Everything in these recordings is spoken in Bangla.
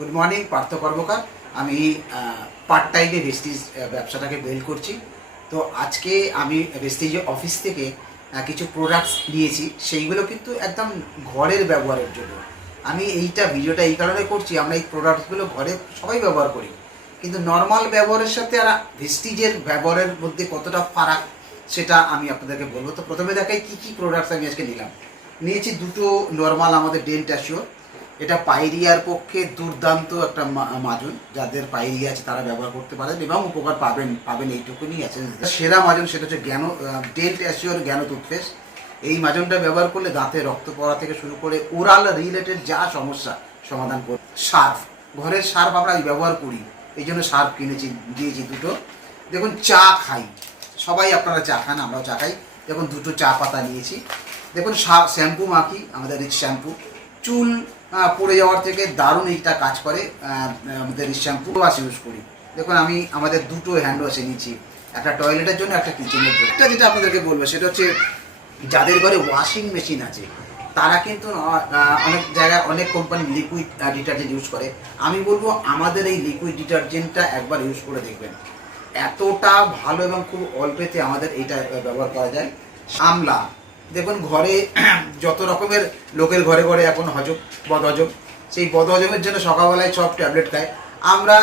গুড মর্নিং, পার্থ কর্মকার। আমি পার্ট টাইমে ভেস্টিজ ব্যবসাটাকে বিল্ড করছি। তো আজকে আমি ভেস্টিজ অফিস থেকে কিছু প্রোডাক্টস নিয়েছি, সেইগুলো কিন্তু একদম ঘরের ব্যবহারের জন্য। আমি ভিডিওটা এই কারণে করছি, আমরা এই প্রোডাক্টসগুলো ঘরে সবাই ব্যবহার করি, কিন্তু নর্মাল ব্যবহারের সাথে আর ভেস্টিজের ব্যবহারের মধ্যে কতটা ফারাক সেটা আমি আপনাদেরকে বলবো। তো প্রথমে দেখাই কী কী প্রোডাক্টস আমি আজকে নিয়েছি। দুটো নর্মাল আমাদের ডেন্ট অ্যাসিওর, এটা পাইরিয়ার পক্ষে দুর্দান্ত একটা মাজন। যাদের পাইরিয়া আছে তারা ব্যবহার করতে পারেন এবং উপকার পাবেন এইটুকুনি আছে। সেরা মাজন সেটা হচ্ছে ডেন্ট অ্যাসিওর জ্ঞান টুথপেস্ট। এই মাজনটা ব্যবহার করলে দাঁতে রক্ত পড়া থেকে শুরু করে ওরাল রিলেটেড যা সমস্যা সমাধান করে। সার্ফ, ঘরের সার্ফ আমরা ব্যবহার করি, এই জন্য সার্ফ দিয়েছি দুটো। দেখুন, চা খাই সবাই, আপনারা চা খান, আমরাও চা খাই। দেখুন, দুটো চা পাতা নিয়েছি। দেখুন, শ্যাম্পু মাখি, আমাদের রিচ শ্যাম্পু, চুল পড়ে যাওয়ার থেকে দারুণ এইটা কাজ করে। আমাদের রিচ শ্যাম্পু ওয়াশ ইউজ করি। দেখুন, আমি আমাদের দুটো হ্যান্ড ওয়াশে নিয়েছি, একটা টয়লেটের জন্য, একটা কিচেনের জন্য। এটা যেটা আপনাদেরকে বলবো সেটা হচ্ছে, যাদের ঘরে ওয়াশিং মেশিন আছে তারা কিন্তু অনেক জায়গায় অনেক কোম্পানি লিকুইড ডিটারজেন্ট ইউজ করে। আমি বলবো আমাদের এই লিকুইড ডিটারজেন্টটা একবার ইউজ করে দেখবেন, এতটা ভালো এবং খুব অল্পেতে আমাদের এইটা ব্যবহার করা যায়। আমলা, দেখুন ঘরে যত রকমের লোকের ঘরে ঘরে এখন বদহজম, সেই বদহজমের জন্য সকালবেলায় সব ট্যাবলেট খায়, আমরা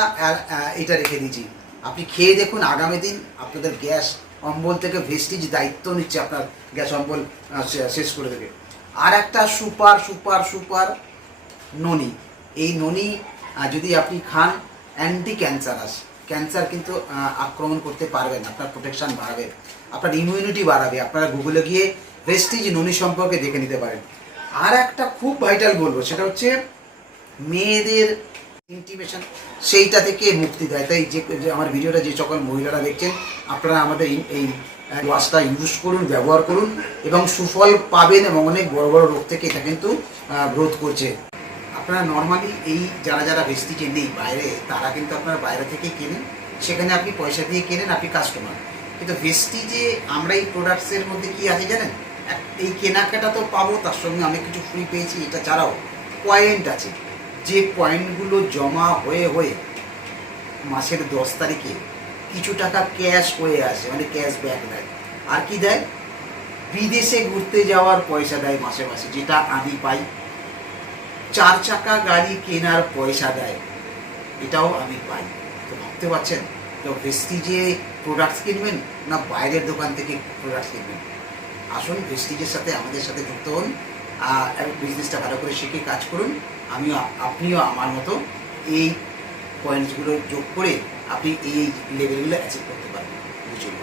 এটা রেখে দিয়েছি। আপনি খেয়ে দেখুন, আগামী দিন আপনাদের গ্যাস অম্বল থেকে ভেস্টিজ দায়িত্ব নিচ্ছে, আপনার গ্যাস অম্বল শেষ করে দেবে। আর একটা সুপার সুপার সুপার ননি, এই ননি যদি আপনি খান, অ্যান্টি ক্যান্সারাস, ক্যান্সার কিন্তু আক্রমণ করতে পারবেন, আপনার প্রোটেকশান বাড়াবে, আপনার ইমিউনিটি বাড়াবে। আপনারা গুগলে গিয়ে ভেস্টিজ ননি সম্পর্কে দেখে নিতে পারেন। আর একটা খুব ভাইটাল বলবো, সেটা হচ্ছে মেয়েদের ইন্টিমেশন, সেইটা থেকে মুক্তি দেয়। তাই যে আমার ভিডিওটা যে সকল মহিলারা দেখছেন, আপনারা আমাদের এই ওয়াশটা ইউজ করুন, ব্যবহার করুন এবং সুফল পাবেন, এবং অনেক বড় বড় রোগ থেকে এটা কিন্তু রোধ করছে। আপনারা নর্মালি এই যারা ভেস্টিজে নেই বাইরে, তারা কিন্তু আপনারা বাইরে থেকেই কেনেন, সেখানে আপনি পয়সা দিয়ে কেনেন, আপনি কাস্টমার। কিন্তু ভেস্টিজে আমরা এই প্রোডাক্টসের মধ্যে কি আছে জানেন, এই কেনাকাটা তো পাবো, তার সঙ্গে অনেক কিছু ফ্রি পেয়েছি। এটা ছাড়াও পয়েন্ট আছে, যে পয়েন্টগুলো জমা হয়ে হয়ে মাসের 10 তারিখে কিছু টাকা ক্যাশ হয়ে আসে, মানে ক্যাশব্যাক দেয়। আর কি দেয়, বিদেশে ঘুরতে যাওয়ার পয়সা দেয় মাসে মাসে, যেটা আমি পাই। 4 চাকা গাড়ি কেনার পয়সা দেয়, এটাও আমি পাই। তো ভাবতে পারছেন, তো ভেস্টিজে প্রোডাক্টস কিনবেন না বাইরের দোকান থেকে প্রোডাক্টস কিনবেন? আসুন, ভেস্টিজের সাথে আমাদের সাথে যুক্ত হন, বিজনেসটা ভালো করে শিখে কাজ করুন। আপনিও আমার মতো এই পয়েন্টসগুলো যোগ করে আপনি এই লেভেলগুলো অ্যাচিভ করতে পারবেন। বুঝুন।